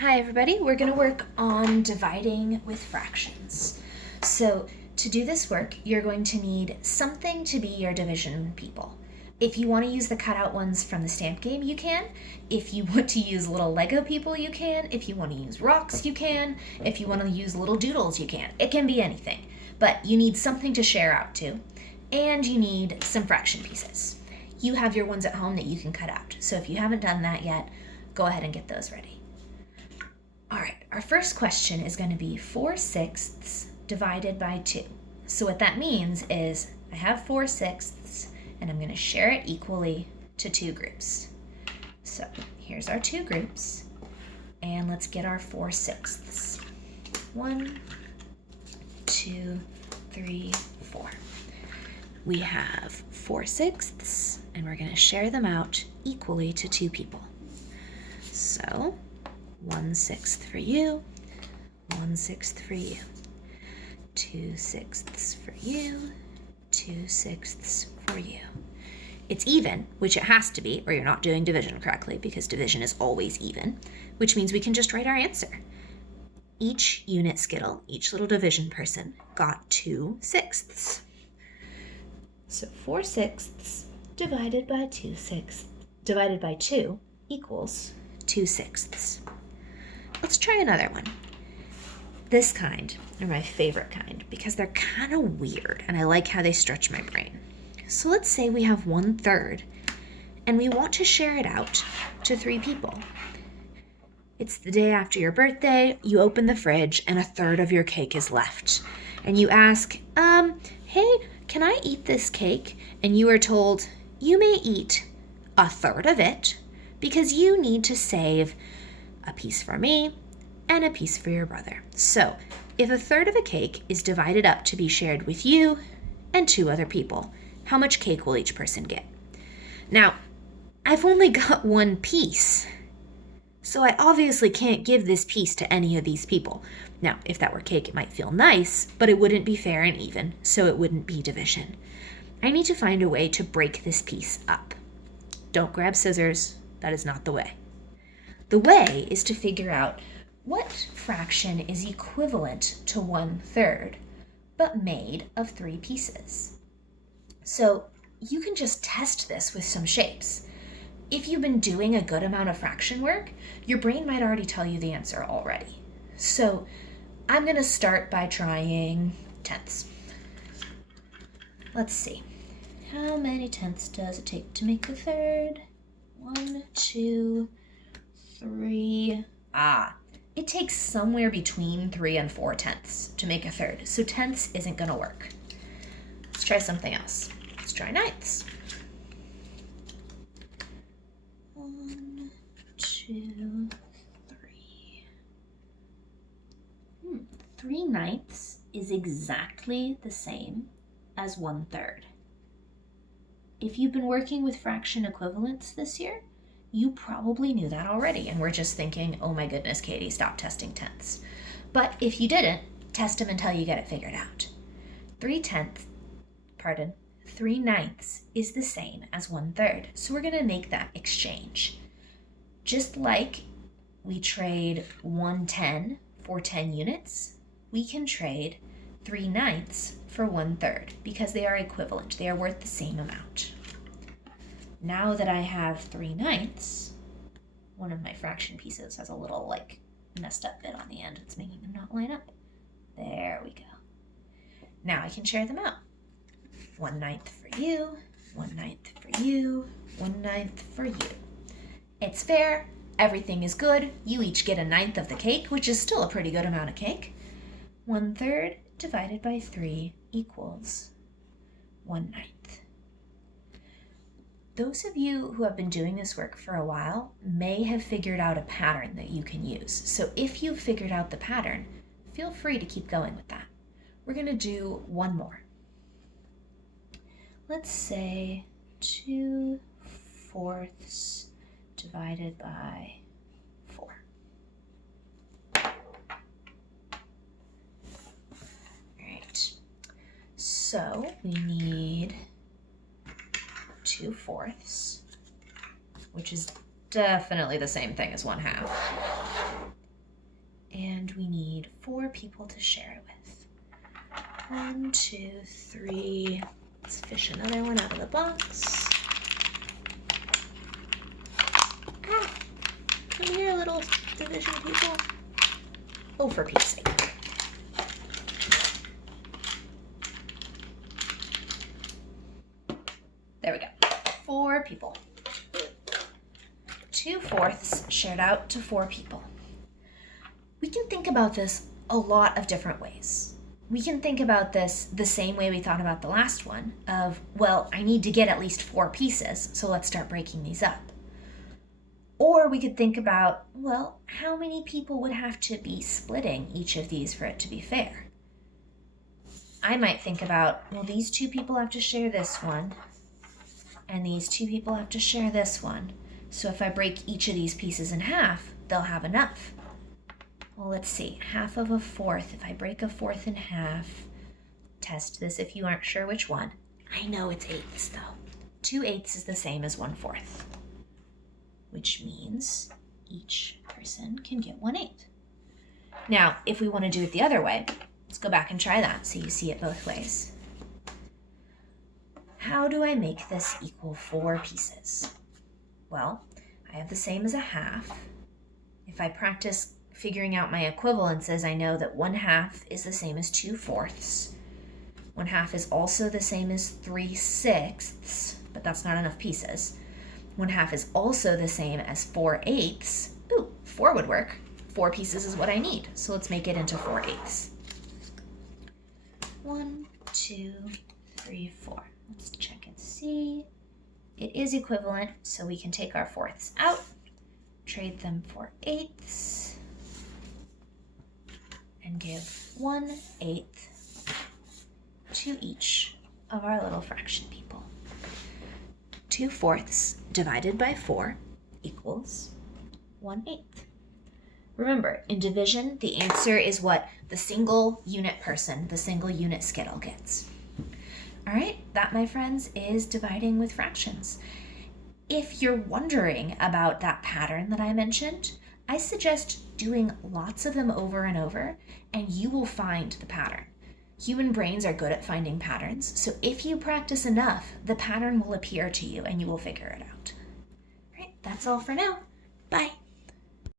Hi everybody, we're going to work on dividing with fractions. So to do this work, you're going to need something to be your division people. If you want to use the cutout ones from the stamp game, you can. If you want to use little Lego people, you can. If you want to use rocks, you can. If you want to use little doodles, you can. It can be anything, but you need something to share out to, and you need some fraction pieces. You have your ones at home that you can cut out, so if you haven't done that yet, go ahead and get those ready. All right, our first question is going to be 4/6 divided by 2. So what that means is I have 4/6 and I'm going to share it equally to two groups. So here's our two groups, and let's get our 4/6. 1, 2, 3, 4. We have 4/6 and we're going to share them out equally to two people. So 1/6 for you, 1/6 for you, 2/6 for you, 2/6 for you. It's even, which it has to be, or you're not doing division correctly, because division is always even, which means we can just write our answer. Each unit Skittle, each little division person, got 2/6. So 4/6 divided by 2/6 divided by 2 equals 2/6. Let's try another one. This kind are my favorite kind because they're kind of weird and I like how they stretch my brain. So let's say we have 1/3 and we want to share it out to 3 people. It's the day after your birthday, you open the fridge and 1/3 of your cake is left. And you ask, hey, can I eat this cake? And you are told, you may eat 1/3 of it because you need to save a piece for me, and a piece for your brother. So if 1/3 of a cake is divided up to be shared with you and 2 other people, how much cake will each person get? Now, I've only got 1 piece, so I obviously can't give this piece to any of these people. Now, if that were cake, it might feel nice, but it wouldn't be fair and even, so it wouldn't be division. I need to find a way to break this piece up. Don't grab scissors, that is not the way. The way is to figure out what fraction is equivalent to 1/3, but made of 3 pieces. So you can just test this with some shapes. If you've been doing a good amount of fraction work, your brain might already tell you the answer already. So I'm going to start by trying tenths. Let's see. How many tenths does it take to make 1/3? 1, 2, 3. It takes somewhere between 3 and 4 tenths to make 1/3, so tenths isn't going to work. Let's try something else. Let's try ninths. 1, 2, 3. 3/9 is exactly the same as 1/3. If you've been working with fraction equivalents this year, you probably knew that already and were just thinking, oh my goodness, Katie, stop testing tenths. But if you didn't, test them until you get it figured out. 3/9 is the same as 1/3, so we're going to make that exchange. Just like we trade 1/10 for 10 units, we can trade 3/9 for 1/3 because they are equivalent. They are worth the same amount. Now that I have 3/9, one of my fraction pieces has a little messed up bit on the end. It's making them not line up. There we go. Now I can share them out. 1/9 for you, 1/9 for you, 1/9 for you. It's fair. Everything is good. You each get 1/9 of the cake, which is still a pretty good amount of cake. 1/3 divided by 3 equals 1/9. Those of you who have been doing this work for a while may have figured out a pattern that you can use. So if you've figured out the pattern, feel free to keep going with that. We're going to do one more. Let's say 2/4 divided by 4. All right. So we need 2/4, which is definitely the same thing as 1/2. we need 4 people to share it with. 1, 2, 3. Let's fish another one out of the box. Ah, come here, little division people. Oh, for Pete's sake. There we go. 4 people. 2/4 shared out to 4 people. We can think about this a lot of different ways. We can think about this the same way we thought about the last one of, well, I need to get at least 4 pieces, so let's start breaking these up. Or we could think about, well, how many people would have to be splitting each of these for it to be fair? I might think about, well, these 2 people have to share this one, and these 2 people have to share this one. So if I break each of these pieces in half, they'll have enough. Well, let's see, 1/2 of a 4th. If I break a 4th in half, test this if you aren't sure which one. I know it's 1/8 though. 2/8 is the same as 1/4, which means each person can get 1/8. Now, if we want to do it the other way, let's go back and try that so you see it both ways. How do I make this equal 4 pieces? Well, I have the same as a 1/2. If I practice figuring out my equivalences, I know that 1/2 is the same as 2/4. 1/2 is also the same as 3/6, but that's not enough pieces. 1/2 is also the same as 4/8. Ooh, 4 would work. 4 pieces is what I need, so let's make it into 4/8. 1, 2, 3, 4. Let's check and see. It is equivalent, so we can take our 4ths out, trade them for 8ths, and give 1/8 to each of our little fraction people. 2/4 divided by 4 equals 1/8. Remember, in division, the answer is what the single unit person, the single unit skittle gets. All right, that, my friends, is dividing with fractions. If you're wondering about that pattern that I mentioned, I suggest doing lots of them over and over, and you will find the pattern. Human brains are good at finding patterns, so if you practice enough, the pattern will appear to you and you will figure it out. All right, that's all for now. Bye.